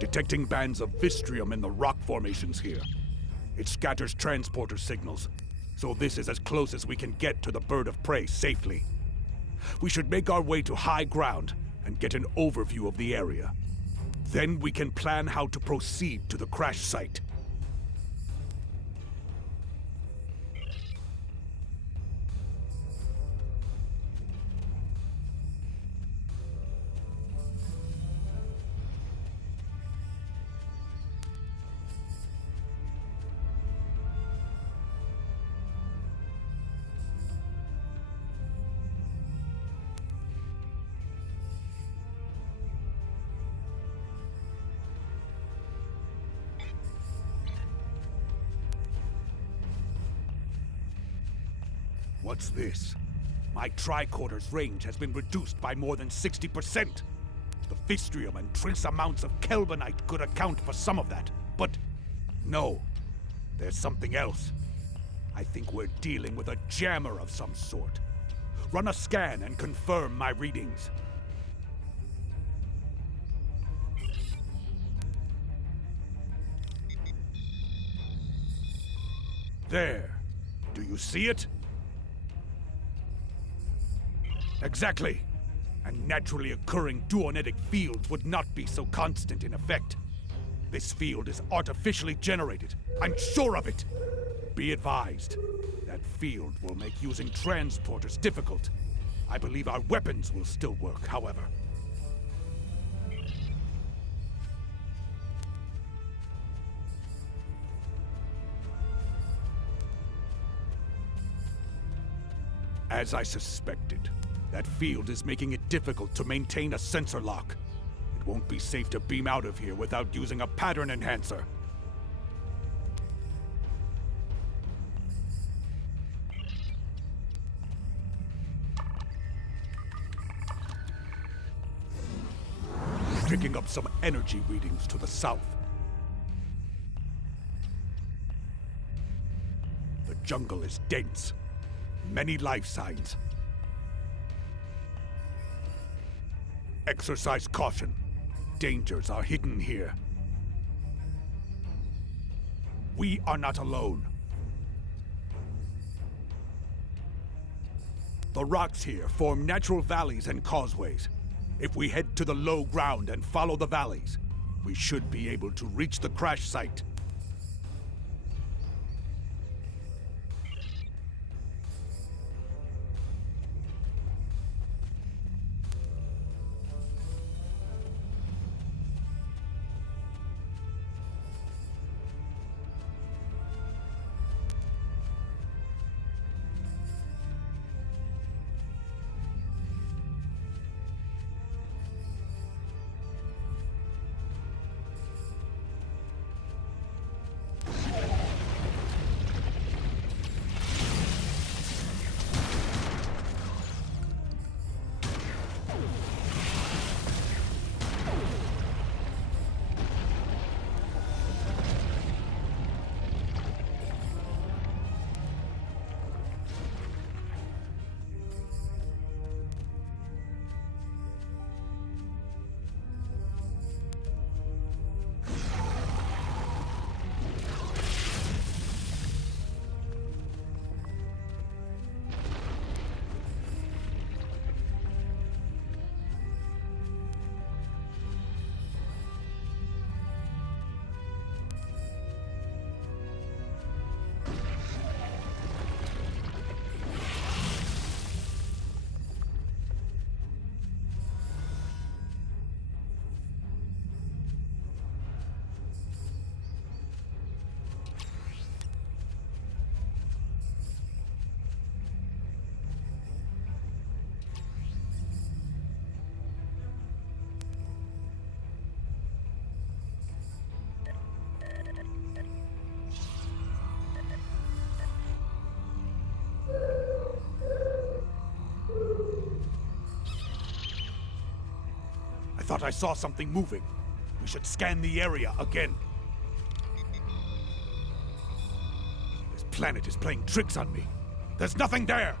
Detecting bands of Vistrium in the rock formations here. It scatters transporter signals, so this is as close as we can get to the bird of prey safely. We should make our way to high ground and get an overview of the area. Then we can plan how to proceed to the crash site. What's this? My tricorder's range has been reduced by more than 60%. The Vistrium and trace amounts of Kelbonite could account for some of that, but no, there's something else. I think we're dealing with a jammer of some sort. Run a scan and confirm my readings. There. Do you see it? Exactly. And naturally occurring duonetic fields would not be so constant in effect. This field is artificially generated. I'm sure of it. Be advised, that field will make using transporters difficult. I believe our weapons will still work, however. As I suspected, that field is making it difficult to maintain a sensor lock. It won't be safe to beam out of here without using a pattern enhancer. Picking up some energy readings to the south. The jungle is dense. Many life signs. Exercise caution. Dangers are hidden here. We are not alone. The rocks here form natural valleys and causeways. If we head to the low ground and follow the valleys, we should be able to reach the crash site. I thought I saw something moving. We should scan the area again. This planet is playing tricks on me. There's nothing there!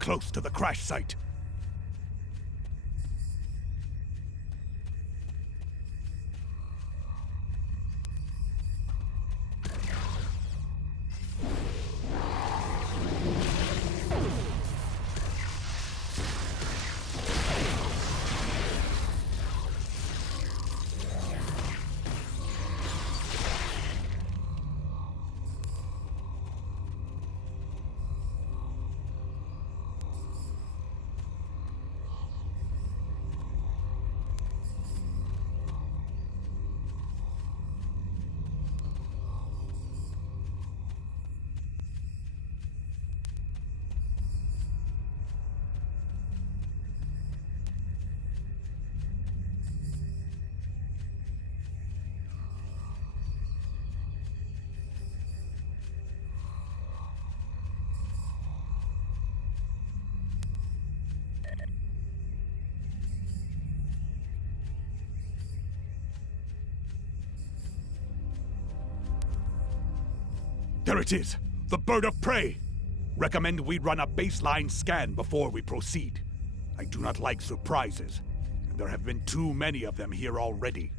close to the crash site. There it is! The bird of prey! Recommend we run a baseline scan before we proceed. I do not like surprises, and there have been too many of them here already.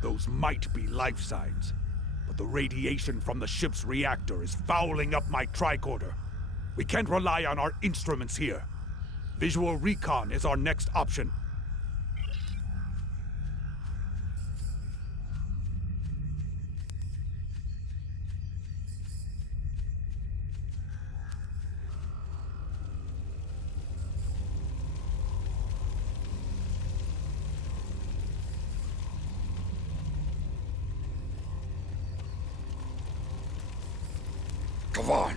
Those might be life signs, but the radiation from the ship's reactor is fouling up my tricorder. We can't rely on our instruments here. Visual recon is our next option. Kavan,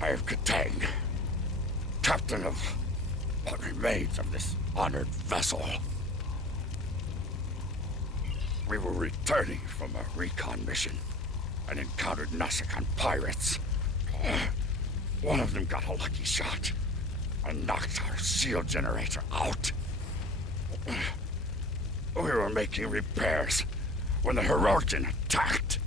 I am Katang, captain of what remains of this honored vessel. We were returning from a recon mission and encountered Nasakan pirates. One of them got a lucky shot and knocked our shield generator out. We were making repairs when the Hirogen attacked.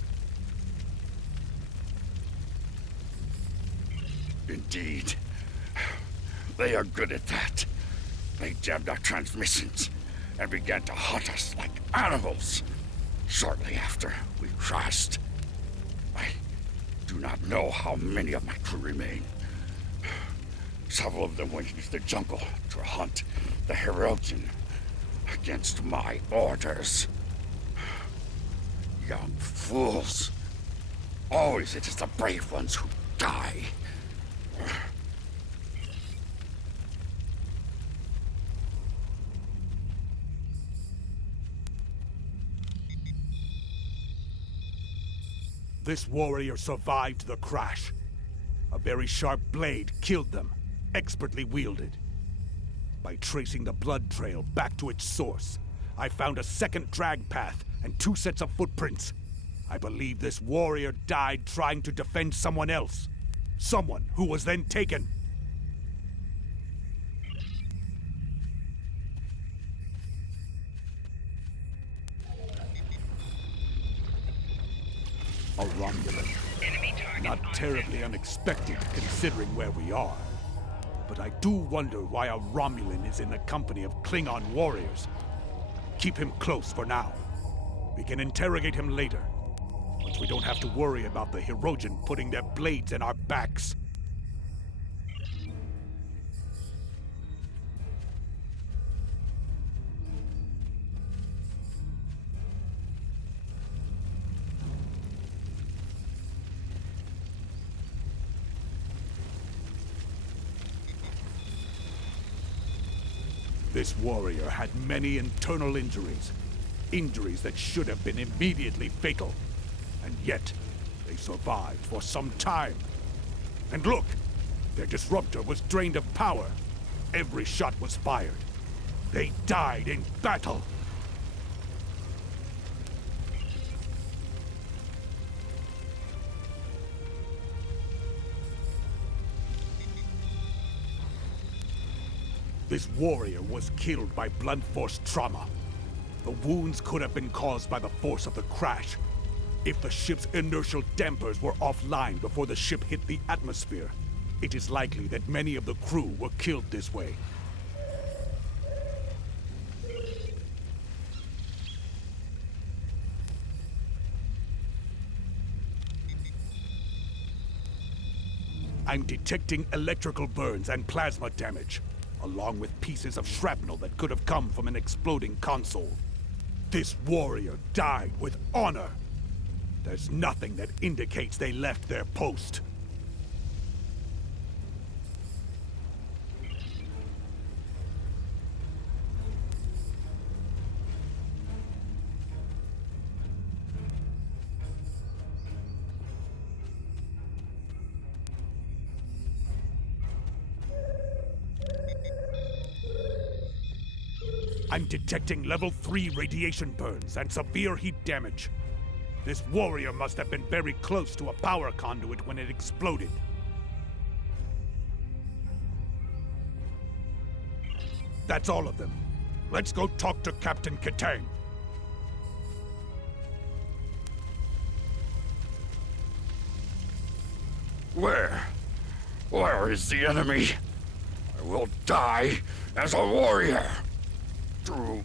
Indeed. They are good at that. They jammed our transmissions and began to hunt us like animals. Shortly after, we crashed. I do not know how many of my crew remain. Several of them went into the jungle to hunt the Hirogen against my orders. Young fools. Always it is the brave ones who die. This warrior survived the crash. A very sharp blade killed them, expertly wielded. By tracing the blood trail back to its source, I found a second drag path and 2 sets of footprints. I believe this warrior died trying to defend someone else. Someone who was then taken. A Romulan. Not terribly unexpected considering where we are. But I do wonder why a Romulan is in the company of Klingon warriors. Keep him close for now. We can interrogate him later. Once we don't have to worry about the Hirogen putting their blades in our backs. This warrior had many internal injuries. Injuries that should have been immediately fatal. And yet, they survived for some time. And look! Their disruptor was drained of power. Every shot was fired, They died in battle. This warrior was killed by blunt force trauma. The wounds could have been caused by the force of the crash. If the ship's inertial dampers were offline before the ship hit the atmosphere, it is likely that many of the crew were killed this way. I'm detecting electrical burns and plasma damage, along with pieces of shrapnel that could have come from an exploding console. This warrior died with honor. There's nothing that indicates they left their post. I'm detecting level 3 radiation burns and severe heat damage. This warrior must have been very close to a power conduit when it exploded. That's all of them. Let's go talk to Captain Katang. Where is the enemy? I will die as a warrior. Do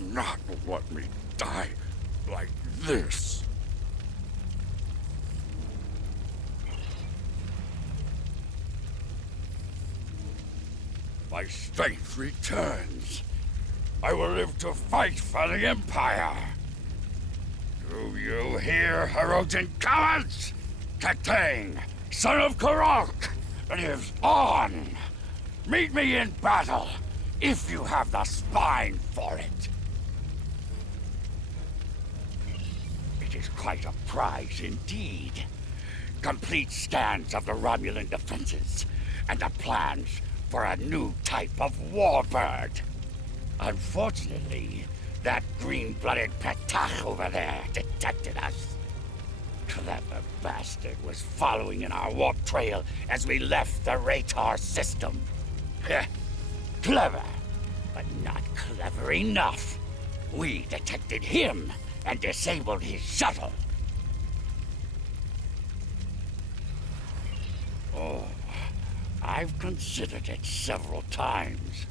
not let me die like this. My strength returns. I will live to fight for the Empire. Do you hear, Herogen cowards? Katang, son of Karok, lives on. Meet me in battle, if you have the spine for it. It is quite a prize indeed. Complete scans of the Romulan defenses and the plans for a new type of warbird. Unfortunately, that green-blooded Petach over there detected us. Clever bastard was following in our warp trail as we left the Ratar system. Heh. Clever, but not clever enough. We detected him and disabled his shuttle. Oh, I've considered it several times,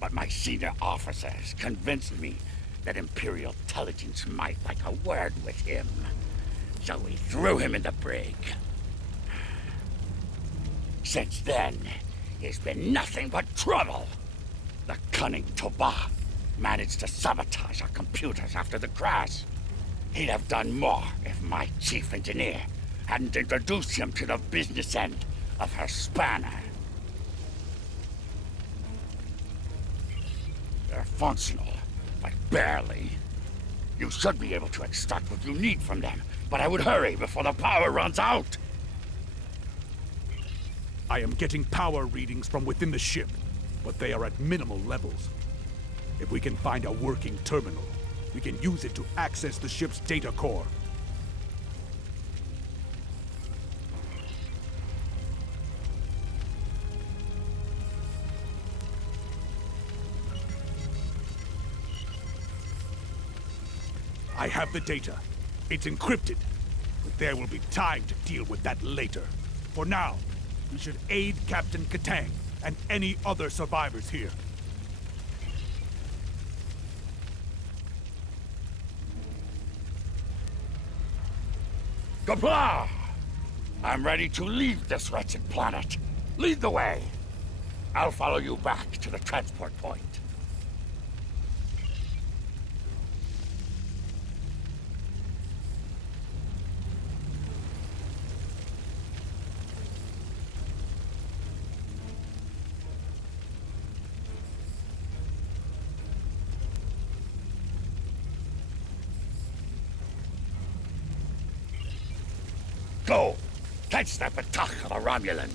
but my senior officers convinced me that Imperial intelligence might like a word with him. So we threw him in the brig. Since then, it's been nothing but trouble. The cunning Toba managed to sabotage our computers after the crash. He'd have done more if my chief engineer hadn't introduced him to the business end of her spanner. They're functional, but barely. You should be able to extract what you need from them, but I would hurry before the power runs out. I am getting power readings from within the ship, but they are at minimal levels. If we can find a working terminal, we can use it to access the ship's data core. I have the data. It's encrypted, but there will be time to deal with that later. For now, we should aid Captain Katang and any other survivors here. Gapla! I'm ready to leave this wretched planet. Lead the way. I'll follow you back to the transport point. Go! Catch that Petach of a Romulan!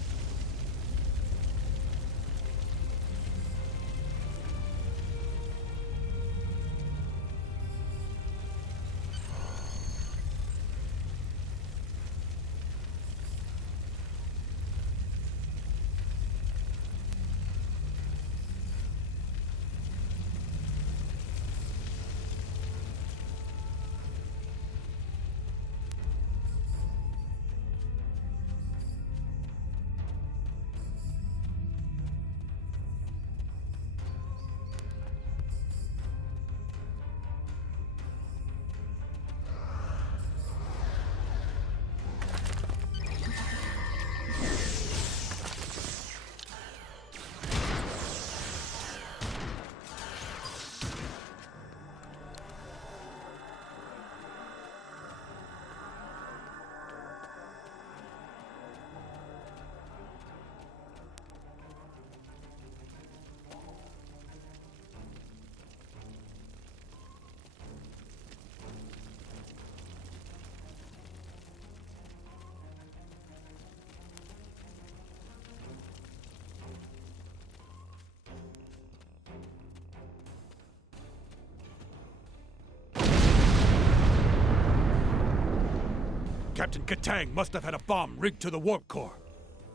Captain Katang must have had a bomb rigged to the warp core.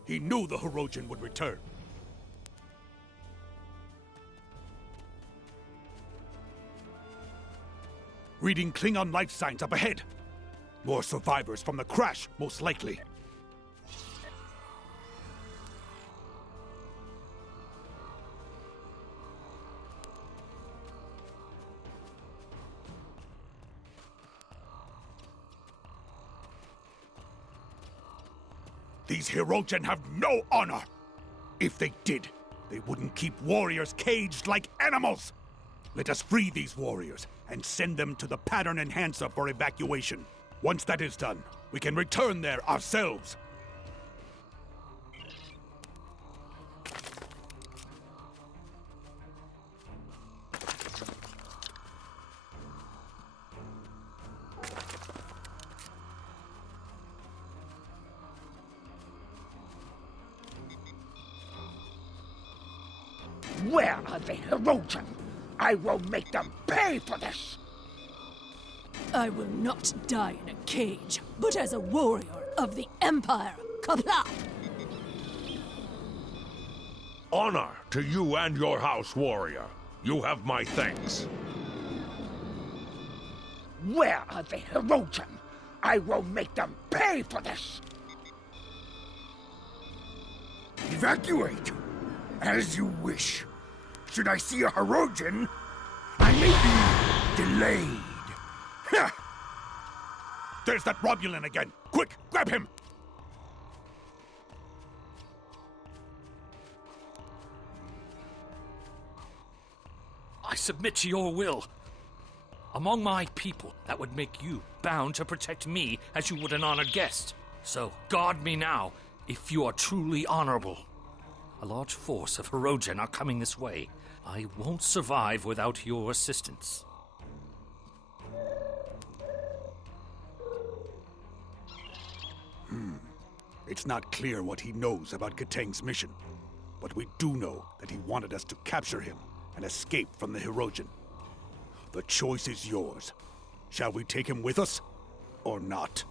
He knew the Hirogen would return. Reading Klingon life signs up ahead. More survivors from the crash, most likely. These Hirogen have no honor! If they did, they wouldn't keep warriors caged like animals! Let us free these warriors and send them to the pattern enhancer for evacuation. Once that is done, we can return there ourselves. Where are the Hirogen? I will make them pay for this! I will not die in a cage, but as a warrior of the Empire. Kapla! Honor to you and your house, warrior. You have my thanks. Where are the Hirogen? I will make them pay for this! Evacuate! As you wish. Should I see a Hirogen, I may be delayed. Ha! There's that Romulan again! Quick, grab him! I submit to your will. Among my people, that would make you bound to protect me as you would an honored guest. So, guard me now, if you are truly honorable. A large force of Hirogen are coming this way. I won't survive without your assistance. It's not clear what he knows about Katang's mission, but we do know that he wanted us to capture him and escape from the Hirogen. The choice is yours. Shall we take him with us, or not?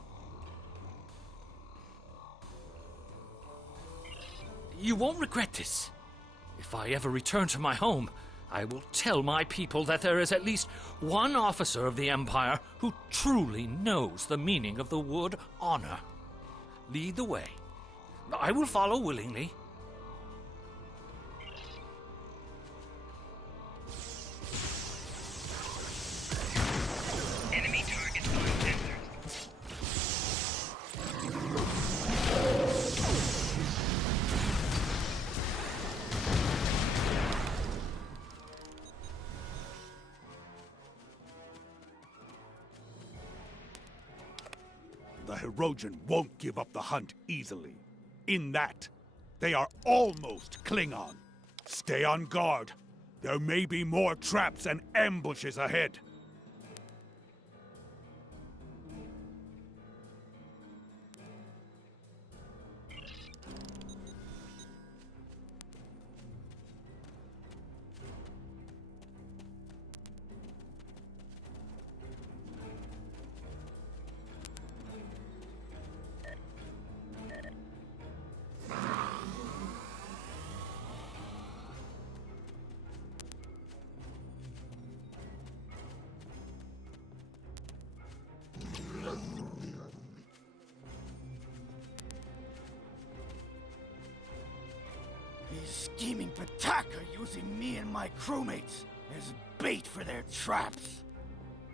You won't regret this. If I ever return to my home, I will tell my people that there is at least one officer of the Empire who truly knows the meaning of the word honor. Lead the way. I will follow willingly. Enemy targets on sensors. The Hirogen won't give up the hunt easily. In that, they are almost Klingon. Stay on guard. There may be more traps and ambushes ahead. These scheming Patak are using me and my crewmates as bait for their traps.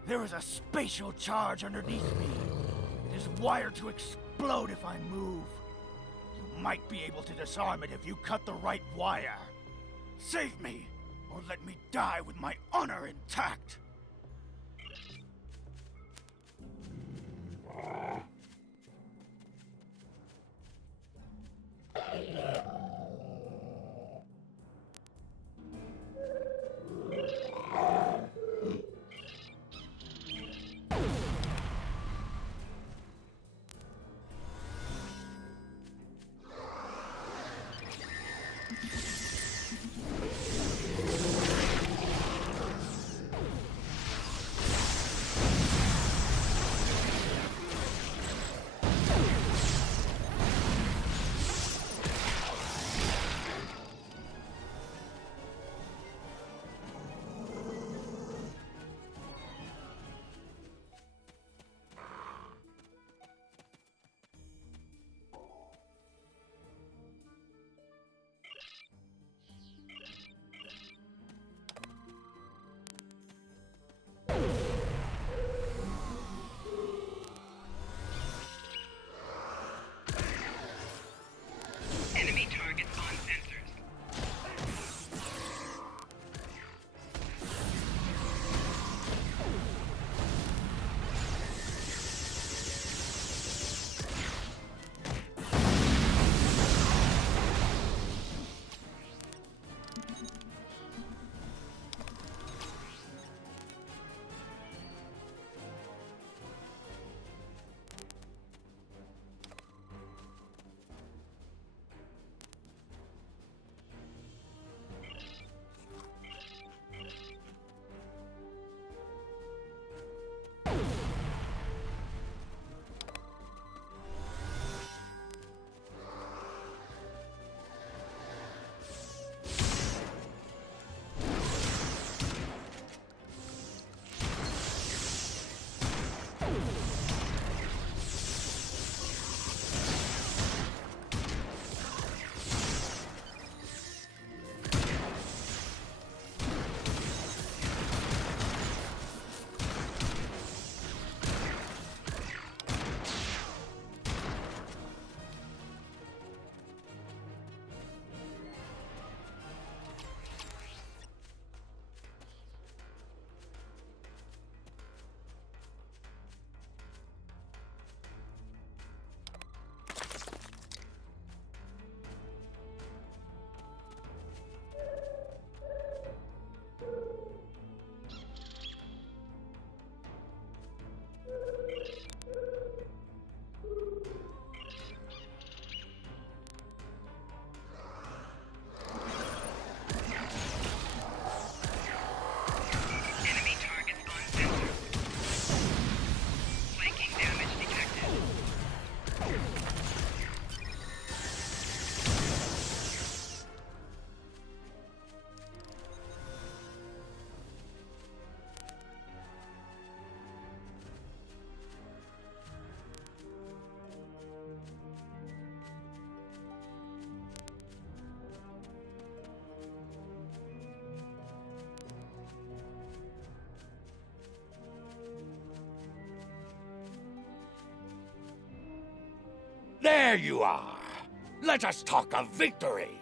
There is a spatial charge underneath me. It is wired to explode if I move. You might be able to disarm it if you cut the right wire. Save me, or let me die with my honor intact. There you are. Let us talk of victory.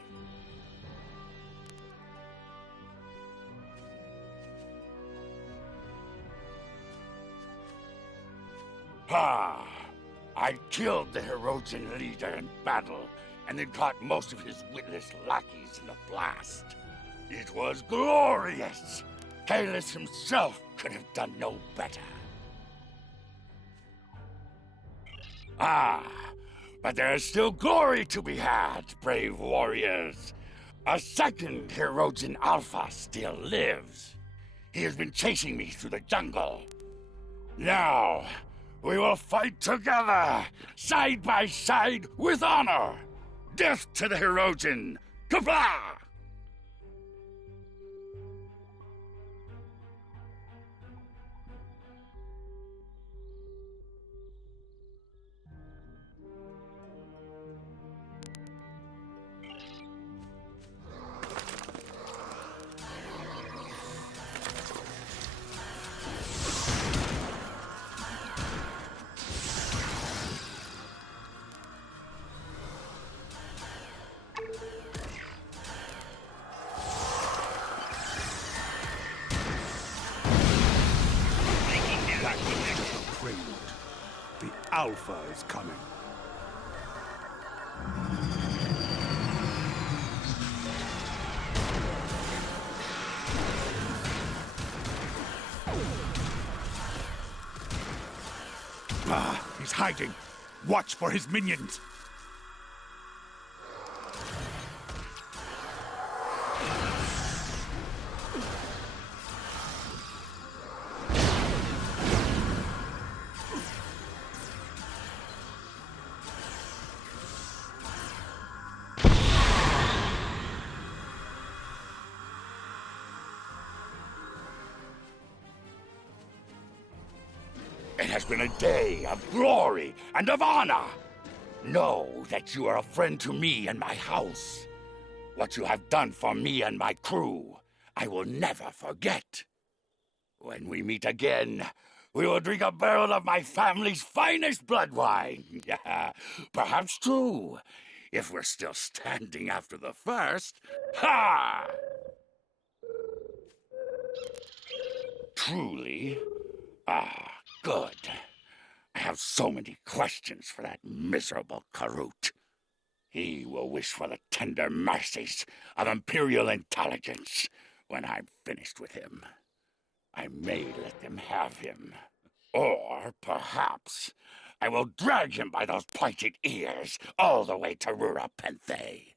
Ah, I killed the Herodian leader in battle, and then caught most of his witless lackeys in the blast. It was glorious! Kalis himself could have done no better. Ah, but there is still glory to be had, brave warriors. A second Herodian Alpha still lives. He has been chasing me through the jungle. Now, we will fight together, side by side, with honor! Death to the Herodian! Kapla! That was just a prelude. The Alpha is coming. Ah, he's hiding. Watch for his minions. It has been a day of glory and of honor. Know that you are a friend to me and my house. What you have done for me and my crew, I will never forget. When we meet again, we will drink a barrel of my family's finest blood wine. Perhaps two, if we're still standing after the first. Ha! Truly? Ah, good. I have so many questions for that miserable Karut. He will wish for the tender mercies of Imperial intelligence when I'm finished with him. I may let them have him. Or perhaps I will drag him by those pointed ears all the way to Rura Penthe.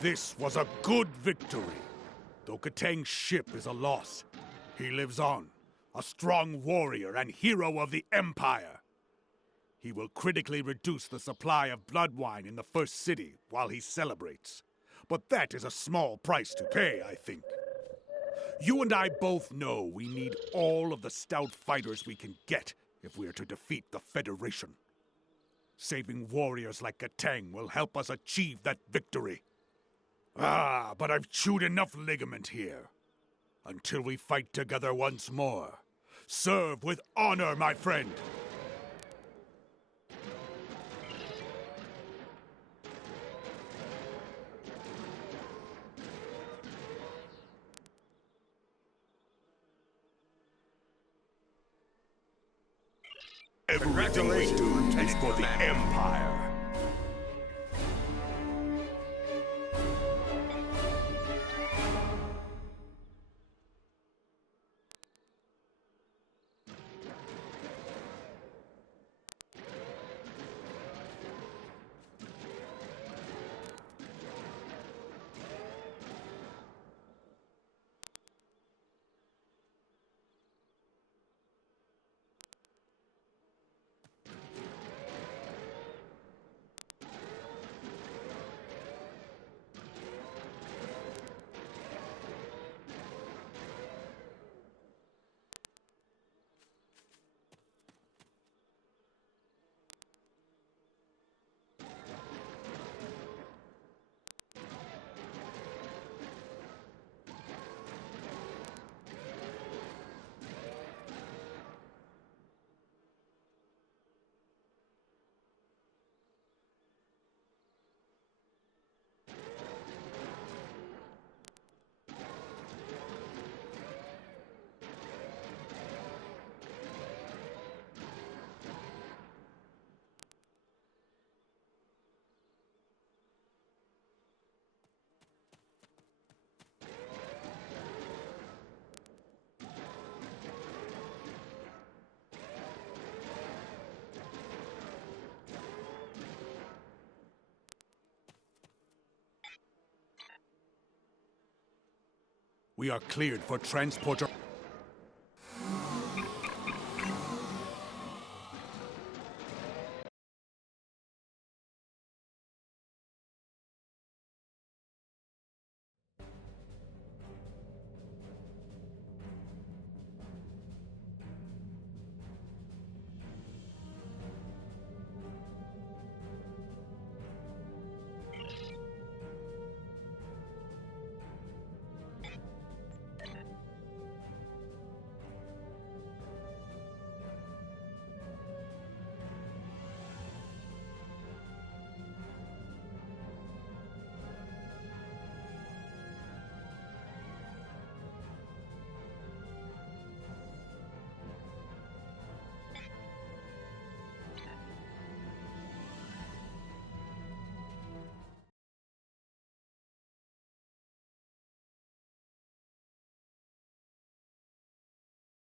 This was a good victory. Though Katang's ship is a loss, he lives on, a strong warrior and hero of the Empire. He will critically reduce the supply of blood wine in the first city while he celebrates. But that is a small price to pay, I think. You and I both know we need all of the stout fighters we can get if we are to defeat the Federation. Saving warriors like Katang will help us achieve that victory. Ah, but I've chewed enough ligament here. Until we fight together once more. Serve with honor, my friend! Everything we do is for the Empire. We are cleared for transporter.